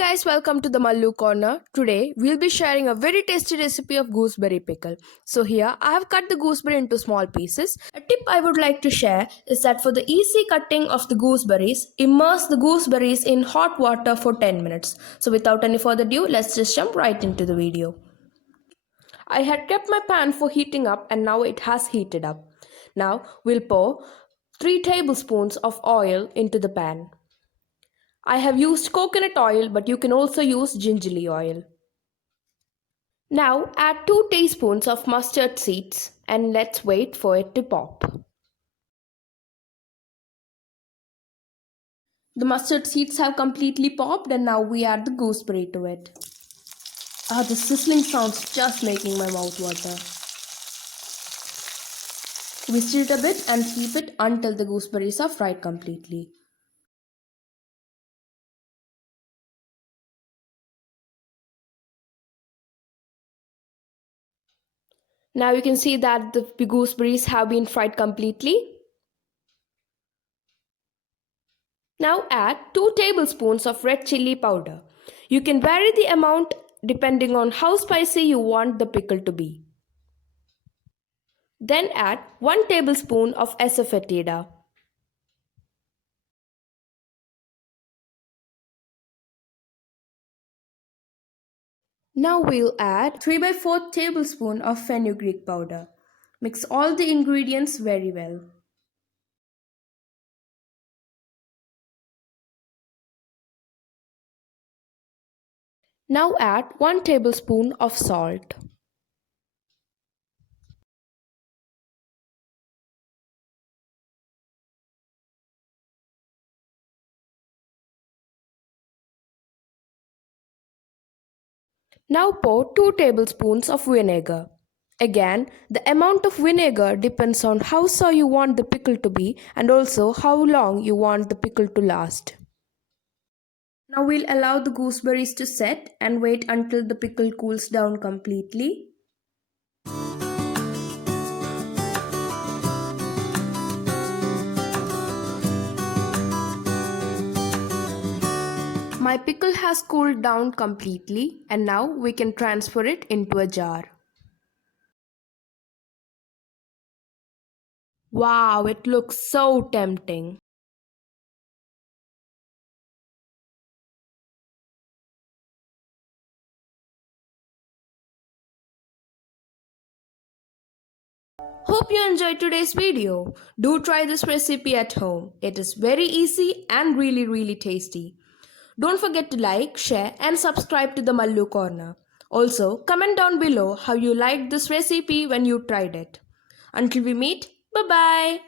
Guys, welcome to the Mallu Corner. Today we'll be sharing a very tasty recipe of gooseberry pickle. So here I have cut the gooseberry into small pieces. A tip I would like to share is that for the easy cutting of the gooseberries, immerse the gooseberries in hot water for 10 minutes. So without any further ado, let's just jump right into the video. I had kept my pan for heating up and now it has heated up. Now we'll pour 3 tablespoons of oil into the pan. I have used coconut oil, but you can also use gingerly oil. Now add 2 teaspoons of mustard seeds and let's wait for it to pop. The mustard seeds have completely popped and now we add the gooseberry to it. The sizzling sounds just making my mouth water. We stir it a bit and keep it until the gooseberries are fried completely. Now you can see that the gooseberries have been fried completely. Now add 2 tablespoons of red chili powder. You can vary the amount depending on how spicy you want the pickle to be. Then add 1 tablespoon of asafoetida. Now we'll add 3/4 tablespoon of fenugreek powder. Mix all the ingredients very well. Now add 1 tablespoon of salt. Now pour 2 tablespoons of vinegar. Again, the amount of vinegar depends on how sour you want the pickle to be and also how long you want the pickle to last. Now we'll allow the gooseberries to set and wait until the pickle cools down completely. My pickle has cooled down completely and now we can transfer it into a jar. Wow, it looks so tempting. Hope you enjoyed today's video. Do try this recipe at home. It is very easy and really tasty. Don't forget to like, share and subscribe to the Mallu Corner. Also, comment down below how you liked this recipe when you tried it. Until we meet, bye-bye.